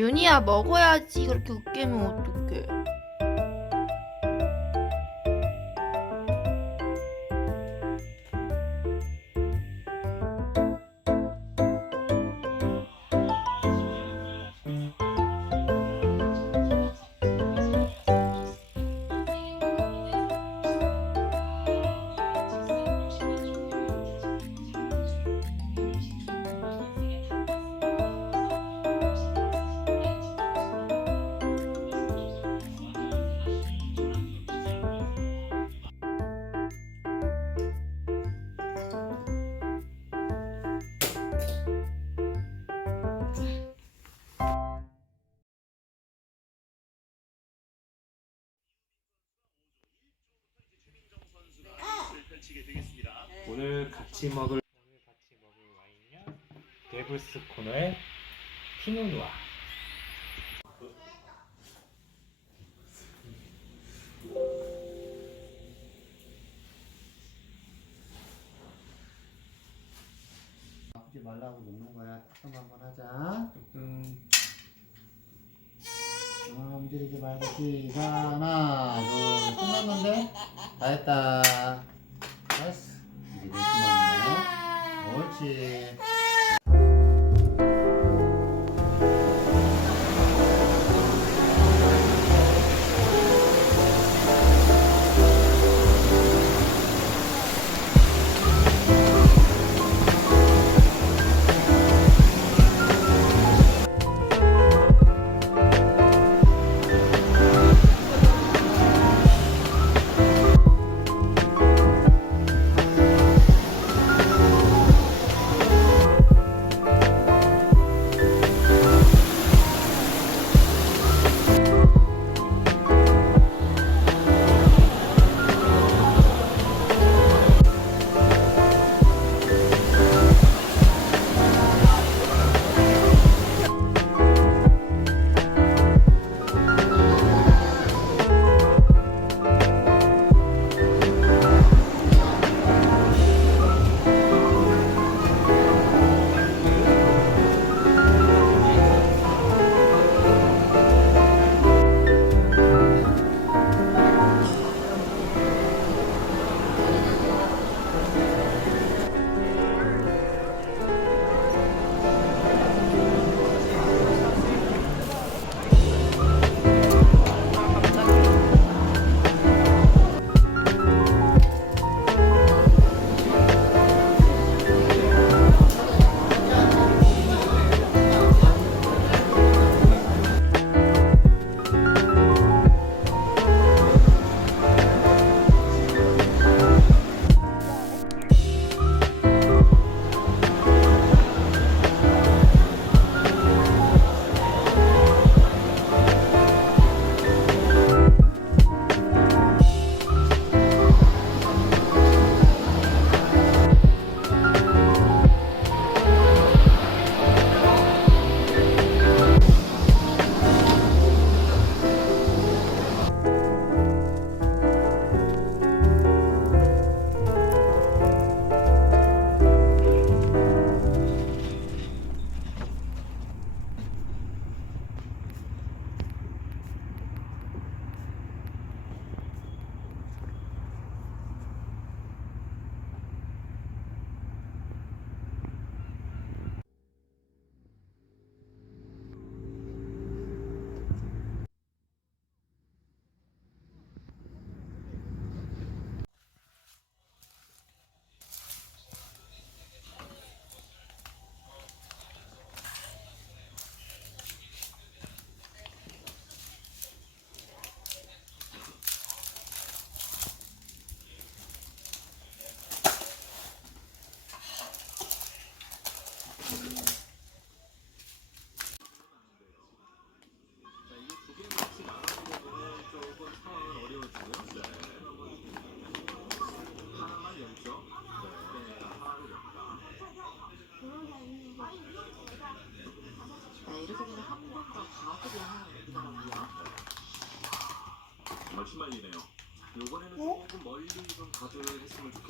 윤희야 먹어야지. 그렇게 으깨면 어떡해 오늘 같이 먹을 오늘 같이 먹을 와인은 데블스 코너의 피노누아. 아프지 말라고 먹는 거야. 탁좀 한번 하자. 음, 아, 움직이지 말고 시작. 하나, 둘, 끝났는데? 다 했다. 谢。 멀리 좀 가져했으면 좋겠습니다.